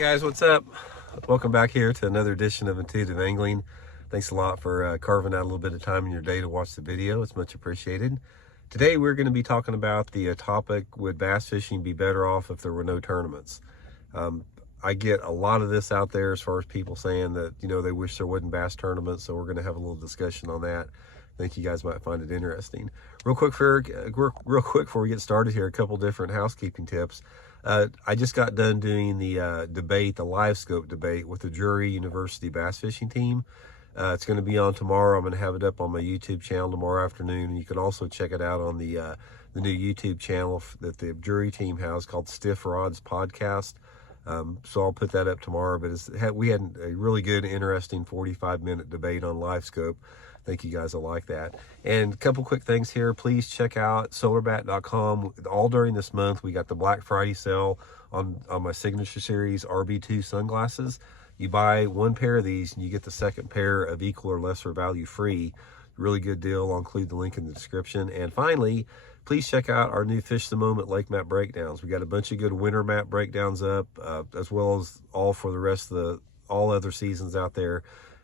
Guys, what's up? Welcome back here to another edition of Intuitive Angling. Thanks a lot for carving out a little bit of time in your day to watch the video. It's much appreciated. Today we're going to be talking about the topic, would bass fishing be better off if there were no tournaments? I get a lot of this out there as far as people saying that, they wish there wasn't bass tournaments, so we're going to have a little discussion on that. I think you guys might find it interesting. Real quick before we get started here, a couple different housekeeping tips. I just got done doing the debate, the live scope debate with the Drury University bass fishing team. It's going to be on tomorrow. I'm going to have it up on my YouTube channel tomorrow afternoon, and you can also check it out on the new YouTube channel that the Drury team has called Stiff Rods Podcast. So I'll put that up tomorrow. But we had a really good, interesting 45-minute debate on live scope. I think you guys will like that. And a couple quick things here. Please check out solarbat.com. All during this month, we got the Black Friday sale on my signature series RB2 sunglasses. You buy one pair of these and you get the second pair of equal or lesser value free. Really good deal. I'll include the link in the description. And finally, please check out our new Fish the Moment lake map breakdowns. We got a bunch of good winter map breakdowns up, as well as all for the rest of all other seasons out there.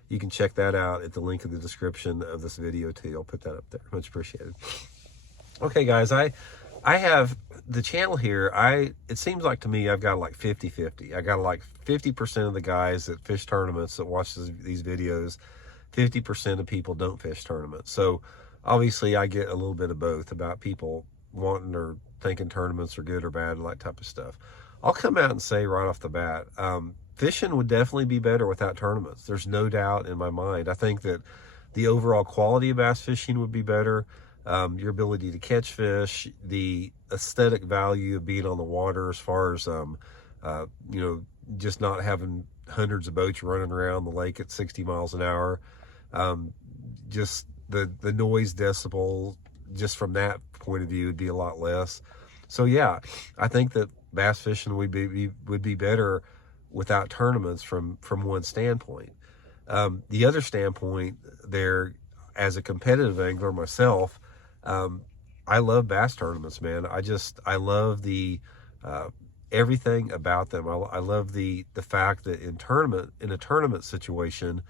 You can check that out at the link in the description of this video too. I'll put that up there. Much appreciated. Okay, guys, I have the channel here. It seems like to me I've got like 50-50. I got like 50% of the guys that fish tournaments that watch these videos. 50% of people don't fish tournaments. So obviously I get a little bit of both about people wanting or thinking tournaments are good or bad and that type of stuff. I'll come out and say right off the bat, fishing would definitely be better without tournaments. There's no doubt in my mind. I think that the overall quality of bass fishing would be better. Your ability to catch fish, the aesthetic value of being on the water as far as, just not having hundreds of boats running around the lake at 60 miles an hour. Just the noise decibel, just from that point of view, would be a lot less. So yeah, I think that bass fishing would be better without tournaments from one standpoint. The other standpoint there, as a competitive angler myself, I love bass tournaments, man. I love the everything about them. I love the fact that in a tournament situation,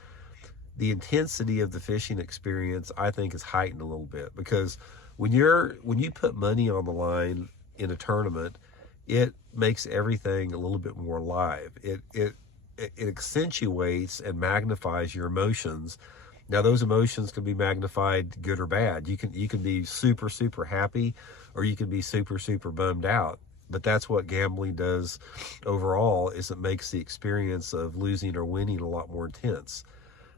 the intensity of the fishing experience, I think, is heightened a little bit, because when you put money on the line in a tournament, it makes everything a little bit more live. It accentuates and magnifies your emotions. Now, those emotions can be magnified good or bad. You can be super, super happy, or you can be super, super bummed out. But that's what gambling does overall, is it makes the experience of losing or winning a lot more intense.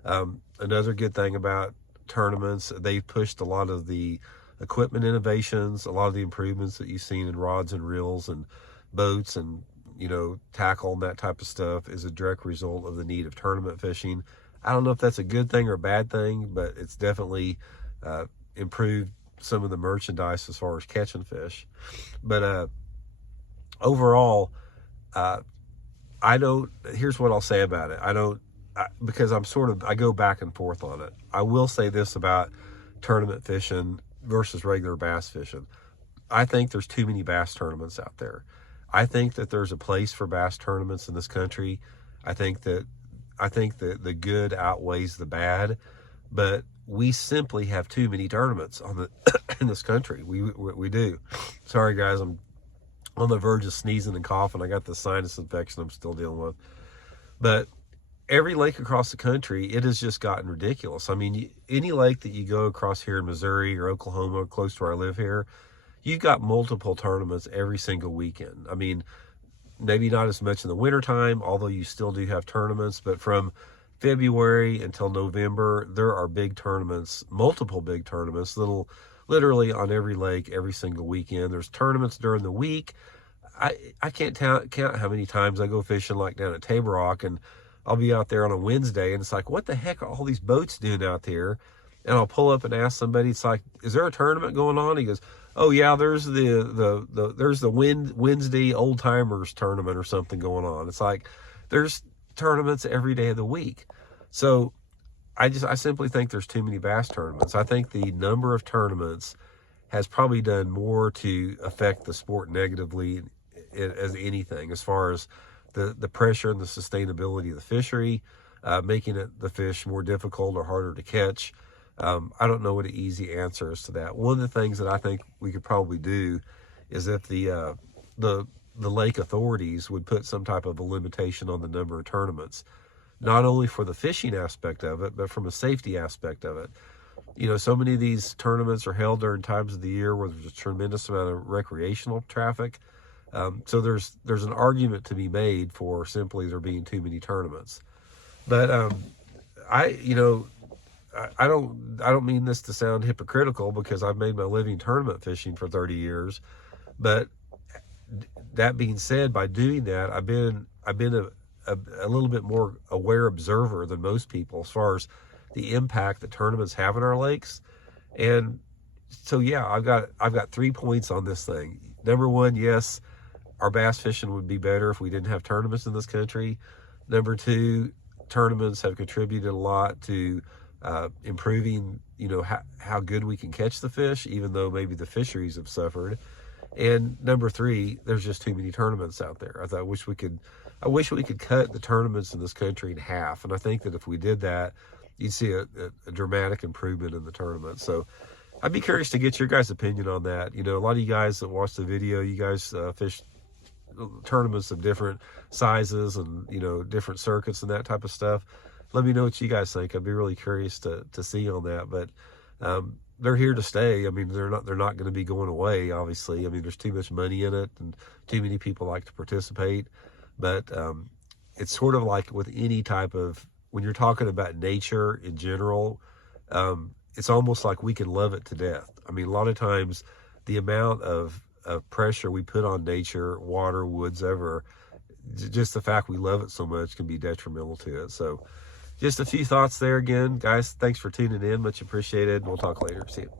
Another good thing about tournaments, they've pushed a lot of the equipment innovations, a lot of the improvements that you've seen in rods and reels and boats and, tackle and that type of stuff is a direct result of the need of tournament fishing. I don't know if that's a good thing or a bad thing, but it's definitely improved some of the merchandise as far as catching fish. But overall, here's what I'll say about it. Because I go back and forth on it. I will say this about tournament fishing versus regular bass fishing. I think there's too many bass tournaments out there. I think that there's a place for bass tournaments in this country. I think that the good outweighs the bad, but we simply have too many tournaments in this country. We do. Sorry guys, I'm on the verge of sneezing and coughing. I got the sinus infection I'm still dealing with. But every lake across the country, it has just gotten ridiculous. I mean, any lake that you go across here in Missouri or Oklahoma, close to where I live here, you've got multiple tournaments every single weekend. I mean, maybe not as much in the wintertime, although you still do have tournaments, but from February until November, there are big tournaments, multiple big tournaments, literally on every lake every single weekend. There's tournaments during the week. I can't count how many times I go fishing, like down at Table Rock, and I'll be out there on a Wednesday, and it's like, what the heck are all these boats doing out there? And I'll pull up and ask somebody, it's like, is there a tournament going on? He goes, oh yeah, there's the Wednesday old timers tournament or something going on. It's like, there's tournaments every day of the week. So I simply think there's too many bass tournaments. I think the number of tournaments has probably done more to affect the sport negatively as anything, as far as the pressure and the sustainability of the fishery, making the fish more difficult or harder to catch. I don't know what an easy answer is to that. One of the things that I think we could probably do is if the lake authorities would put some type of a limitation on the number of tournaments, not only for the fishing aspect of it, but from a safety aspect of it. You know, so many of these tournaments are held during times of the year where there's a tremendous amount of recreational traffic. So there's an argument to be made for simply there being too many tournaments. But I don't mean this to sound hypocritical, because I've made my living tournament fishing for 30 years. But that being said, by doing that, I've been a little bit more aware observer than most people as far as the impact that tournaments have in our lakes. And so, yeah, I've got 3 points on this thing. Number one, yes, our bass fishing would be better if we didn't have tournaments in this country. Number two, tournaments have contributed a lot to improving, how good we can catch the fish, even though maybe the fisheries have suffered. And number three, there's just too many tournaments out there. I wish we could cut the tournaments in this country in half. And I think that if we did that, you'd see a dramatic improvement in the tournament. So I'd be curious to get your guys' opinion on that. A lot of you guys that watch the video, you guys fish tournaments of different sizes and, different circuits and that type of stuff. Let me know what you guys think. I'd be really curious to see on that. But they're here to stay. I mean, they're not going to be going away, obviously. I mean, there's too much money in it and too many people like to participate. But it's sort of like with any type of, when you're talking about nature in general, it's almost like we can love it to death. I mean, a lot of times the amount of pressure we put on nature, water, woods, ever, just the fact we love it so much can be detrimental to it. So just a few thoughts there. Again, guys, thanks for tuning in. Much appreciated. We'll talk later. See you.